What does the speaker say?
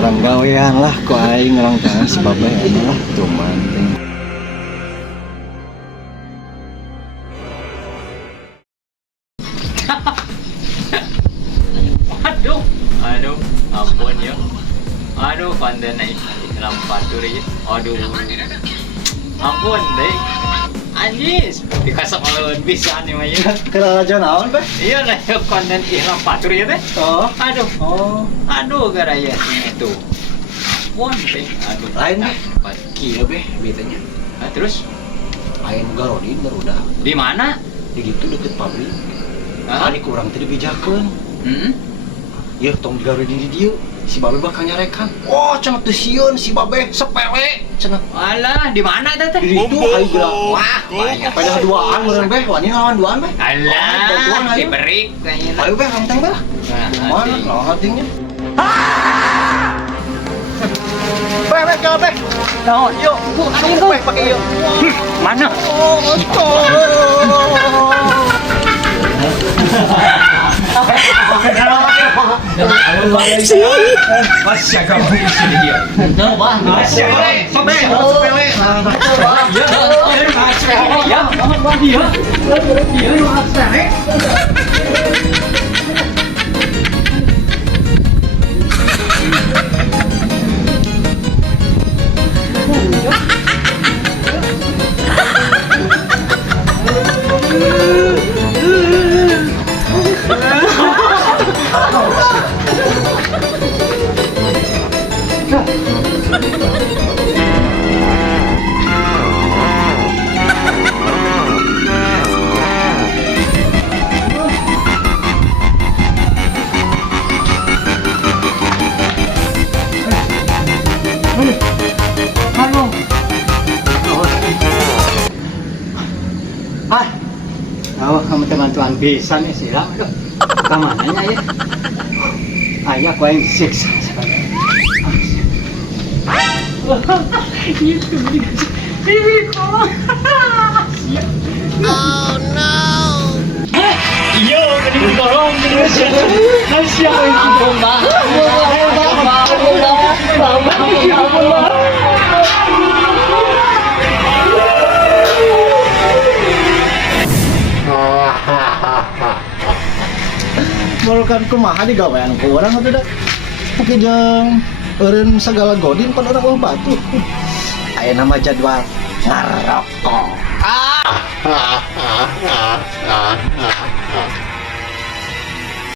Jarang gawean lah ku aing orang tangan si babeh lah tuh manting. Aduh, ampun ya. Aduh, pandai naik dalam batur ya. Aduh, ampun deh. Anjis, dikasih oleh bisa nih mah ya. Kira aja naon beh? Iya lah, konten ihlam batur ya teh. Oh, Aduh, oh. aduh gara ya itu. Ampun deh, aduh. Lain beh. Dapat. Kieu beh betanya. Nah, terus Aing garodin barudak. di mana? Di ditu deket pabrik. Hah? Ari kurang teh dibijakeun. Hmm? Ya tong digarodin di dieu. Si babeh bakal nyarekan. Oh, cenah teu sieun si babeh sepele cenah. Alah, di mana teh? Di ditu aing gerak. Wah, banyak. Pada duaan meureun beh, wani lawan duaan beh. Alah, diberik kayaknya. Ayo beh, ranteng beh. Mana? Anjing. Nah, huntingnya. Beh, kau beh. Nah, yuk, beh, pakai yuk. Mana? Masih agak mengisi dia. Masih agak sepele. Oh, kamu teman-teman bisa nih siram aduh. Kemananya ya? Ayah kau yang siksa sekarang. Itu ini kok. Oh no. Iya, ini dorong terus. Masih apa ini domba? Mulukan kumaha di gawean ku urang atuh da. Oke jeung eureun sagala godin pan urang ulah batu. Ayeuna mah jadwal ngarokok.